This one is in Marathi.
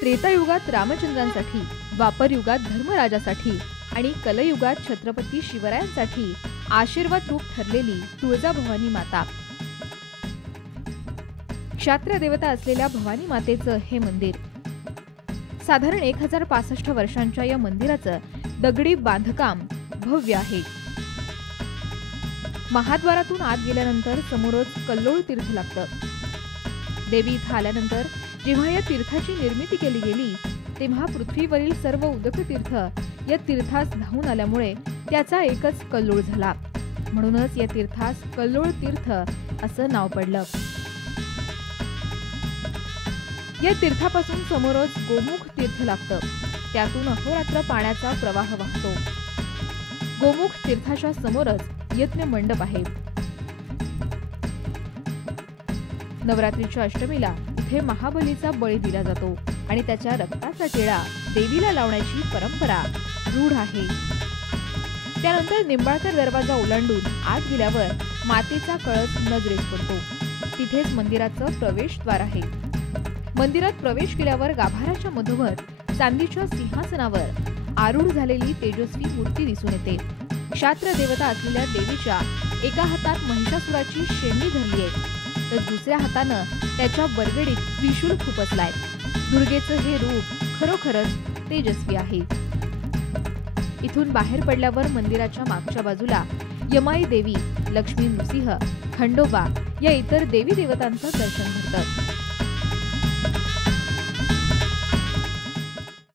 त्रेतायुगात रामचंद्रांसाठी, द्वापर युगात धर्मराजासाठी आणि कलयुगात छत्रपती शिवरायांसाठी आशीर्वाद रूप ठरलेली तुळजाभवानी माता. क्षात्र देवता असलेल्या भवानी मातेचं हे मंदिर साधारण 1065 वर्षांच्या या मंदिराचं दगडी बांधकाम भव्य आहे. महाद्वारातून आत गेल्यानंतर समोरच कल्लोळ तीर्थ लागतं. देवी इथं आल्यानंतर जेव्हा या तीर्थाची निर्मिती केली गेली तेव्हा पृथ्वीवरील सर्व उदक तीर्थ या तीर्थास धावून आल्यामुळे त्याचा एकच कल्लोळ झाला. म्हणूनच या तीर्थास कल्लोळ तीर्थ असं नाव पडलं. या तीर्थापासून समोरच गोमुख तीर्थ लागतं. त्यातून अहोरात्र पाण्याचा प्रवाह वाहतो. गोमुख तीर्थाच्या समोरच यज्ञ मंडप आहे. नवरात्रीच्या अष्टमीला इथे महाबलीचा बळी दिला जातो आणि त्याच्या रक्ताचा टिळा देवीला लावण्याची परंपरा रूढ आहे. त्यानंतर निंबाळकर दरवाजा ओलांडून आत गेल्यावर मातेचा कळस नजरेस पडतो. तिथेच मंदिराचं प्रवेशद्वार आहे. मंदिरात प्रवेश केल्यावर गाभाऱ्याच्या मधोमध चांदीच्या सिंहासनावर आरूढ झालेली तेजस्वी मूर्ती दिसून येते. क्षात्र देवता असलेल्या देवीच्या एका हातात महिषासुराची शेंडी धरली आहे तर दुसऱ्या हातानं त्याच्या बरगडीत त्रिशूल खुपसलाय. दुर्गेचं हे रूप खरोखरच तेजस्वी आहे. इथून बाहेर पडल्यावर मंदिराच्या मागच्या बाजूला यमाई देवी, लक्ष्मी नृसिंह, खंडोबा या इतर देवी देवतांचं दर्शन घडतं.